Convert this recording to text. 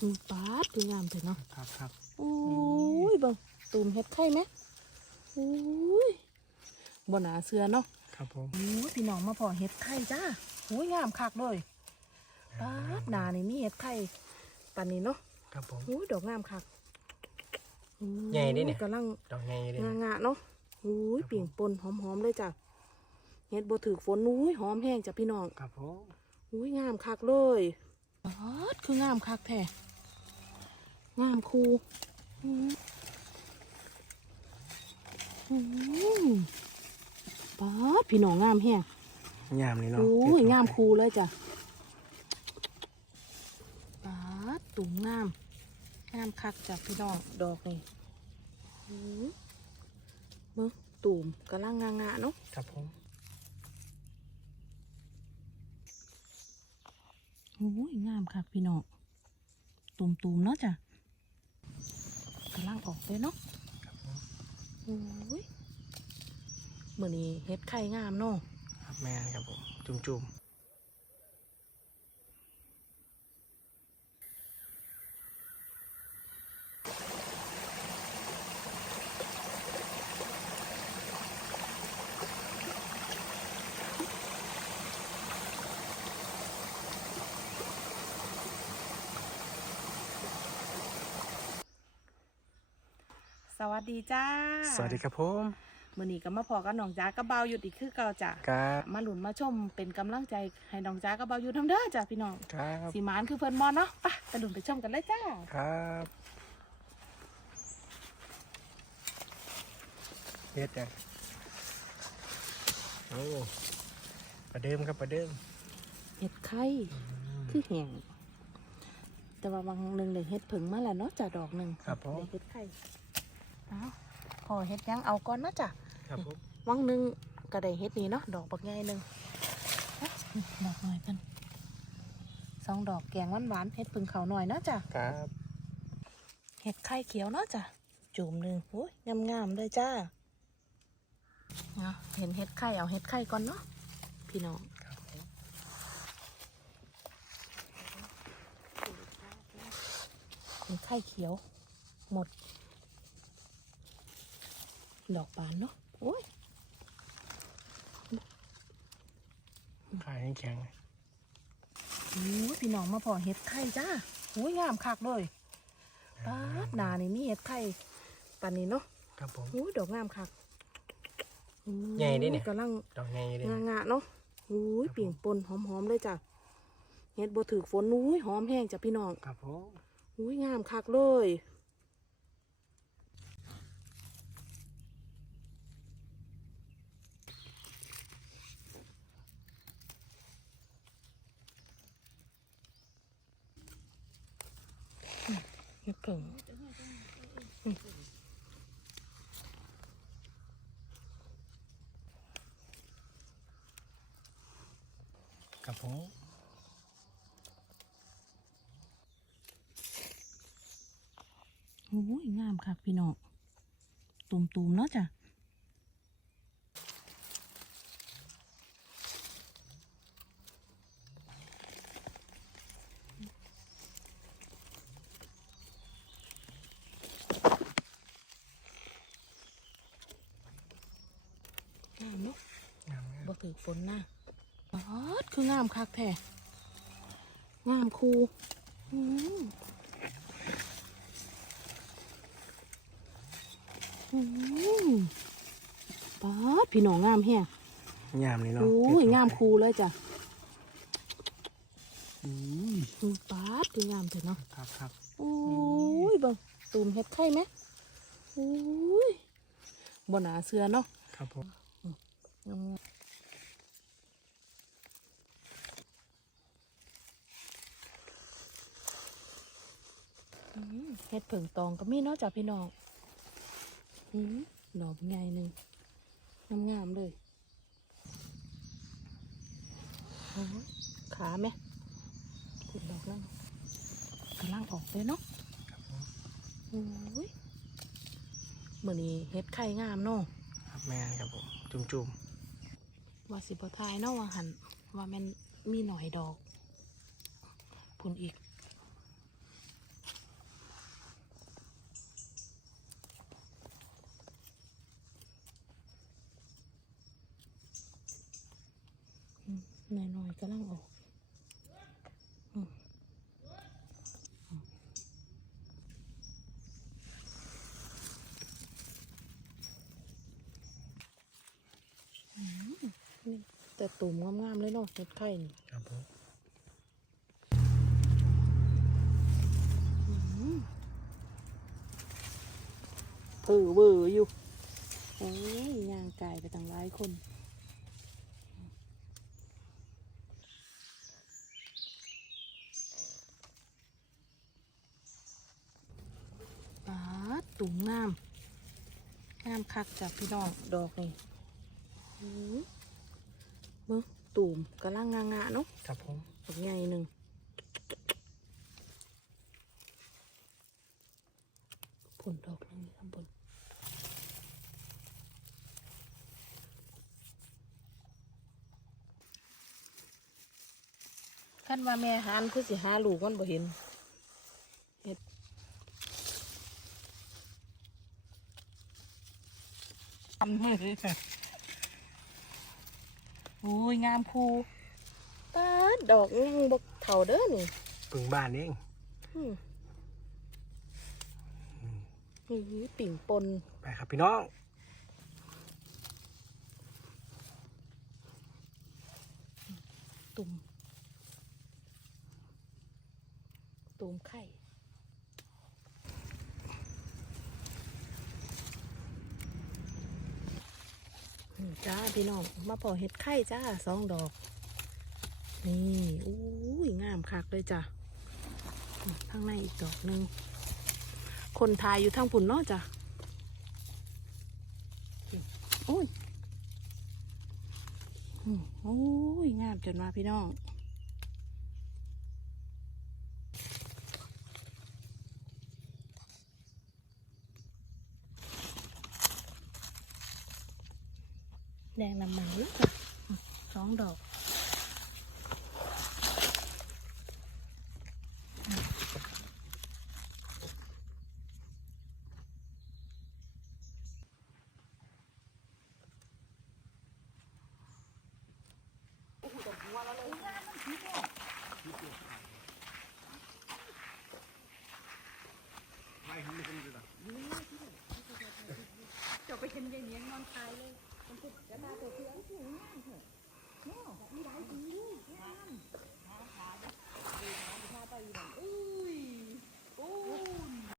อืมปาดคืองามเถอะเนาะครับครับโอ้ยเบังตูมเฮ็ดไข่ไหมโอ้ยบนหนาเสือเนาะครับผมโอ้ยพี่น้องมาพอเฮ็ดไข่จ้าโอ้ยงามคักเลยปาดหนานี่มีเฮ็ดไข่ปานนี้เนาะครับผมโอ้ยดอกงามคักโอ้ยใหญ่ดิเนี่ยกำลังดอกใหญ่เลยงานะงะเนาะโอ้ยครับผมเปลี่ยงปนหอมๆเลยจ้ะเฮ็ดบ่ถือฝนอุ้ยหอมแห้งจ้ะพี่น้องครับผมอุ้ยงามคักเลยปาดคืองามคักแท้ งามคูอืมอืมปาดพี่น้องงามแห้งงามเลยเนาะโอ้ยเก็บงามไปคูเลยจ้ะปาดตุ่มงาม งามคักจ้ะพี่น้องดอกนี่อืมเบิ่งตุ่มกำลังงางะเนาะครับผมโอ้ยงามคักพี่น้องตุ่มตุ่มๆเนาะจ้ะกำลังออกเลยเนาะครับผมโอ้ยมื่อนี้เฮ็ดไข่งามเนาะครับแม่นครับผมจุ่ม สวัสดีจ้า สวัสดีครับผมมื่อนี้ก็มาพอกับน้องจ้ากับเบาหยุดอีกคือเก่าจ้ะครับมาหลุนมาชมเป็นกำลังใจให้น้องจ้ากับเบาหยุดทำเด้อจ้ะพี่น้องครับสีหมานคือเพิ่นมอนเนาะไปไปหลุนไปชมกันเลยจ้า ครับเฮ็ดยังโอ้ประเดิมครับประเดิมเฮ็ดไข่คือแห้งแต่ว่าบางหนึ่งเลยเฮ็ดผึ่งมาแล้วเนาะจ้ะดอกหนึ่งครับผม ได้เฮ็ดไข่ เอาพอเฮ็ดหยังเอาก่อนเนาะจ้ะครับผมวังหนึ่งก็ได้เฮ็ดนี่เนาะดอกบักใหญ่หนึ่งอะดอกหน่อยกันสองดอกแกงหวานหวานๆเฮ็ดพึ่งเขาหน่อยเนาะจ้ะครับเฮ็ดไข่เขียวเนาะจ้ะจุ่มหนึ่งโอ้ยงามๆเลยจ้าเอาเห็นเฮ็ดไข่เอาเฮ็ดไข่ก่อนเนาะพี่น้องครับผมเห็ดไข่เขียว หมด ดอกบานเนาะโอ้ยขายแข็งโอ้ยพี่น้องมาพอเห็ดไข่จ้าโอ้ยงามคักเลยป้าดหนานี่มีเห็ดไข่ปานนี้เนาะๆครับผม โอ้ยดอกงามคักโอ้ยใหญ่ดิเนี่ย กำลังดอกใหญ่เลยงานะงะเนาะโอ้ยครับผมเปลี่ยงปนหอมๆเลยจ้ะเห็ดบ่ถือฝนอุ้ยหอมแห้งจ้ะพี่น้อง ครับผมโอ้ยงามคักเลย อืมเห็ดเผิงครับผมโอ้ยงามคักพี่น้องตุ่มๆเนาะจ้ะงามเนาะ งามๆ บ่ ถือฝนนะอ๋อคืองามคักแท้งามคูอืมอืมป๊าดพี่น้องงามแฮะงามเลยเนาะโอ้ยงามคูเลยจ้ะอุ้ยอืมป๊าดคืองามเถอะเนาะครับครับโอ้ยเบิ่งตูมเฮ็ดไข่ไหมโอ้ยบ่หนาเสือเนาะครับผม อืมอืม เฮ็ดเผิงตองก็มีเนาะจ้ะพี่น้องอืมดอกใหญ่หนึ่งงามๆเลยโอ้ยขาไหมขุดดอกนั่นกำลังออกเลยเนาะครับผมโอ้ยเหมือนนี้เฮ็ดไข่งามเนาะครับแม่นครับผมจุ่มจุ่มว่าสิบทายเนาะว่าหันว่ามันมีหน่อยดอกผุนอีก หน่อยๆกำลังออกแต่ตุ่มงามๆเลยเนาะเด็ดไข่นี่ครับผมเออเบอร์อยู่ โอ้ยยางกายไปต่างหลายคน ตุ่มงามงามคักจากพี่น้องดอกนี่อื้อมึงตุ่มกำลังงางะเนาะครับผมดอกใหญ่หนึ่งผลดอกนึงข้างบนขั้นว่าแม่หานคือสิหาลูกมันบ่เห็นเห็ด ทำมือโอ้ยงามคูตาดดอกยังบกเท่าเด้อนี่ปึงบ้านเองอืมนี่ปิ่งปน ไปครับพี่น้องตุ่มตุ่มไข่ จ้าพี่น้องมาพอเห็ดไข่จ้าสองดอก นี่อู้ยงามคักเลยจ้ะข้างในอีกดอกหนึ่งคนทายอยู่ทางปุ่นเนาะจ้ะโอ้ยอืมโอ้ยงามจนมาพี่น้อง แดงน้ำมันเลยจ้ะอืมส cái ba tờ phiến thì nó không phải đi đáy tí đi, ăn.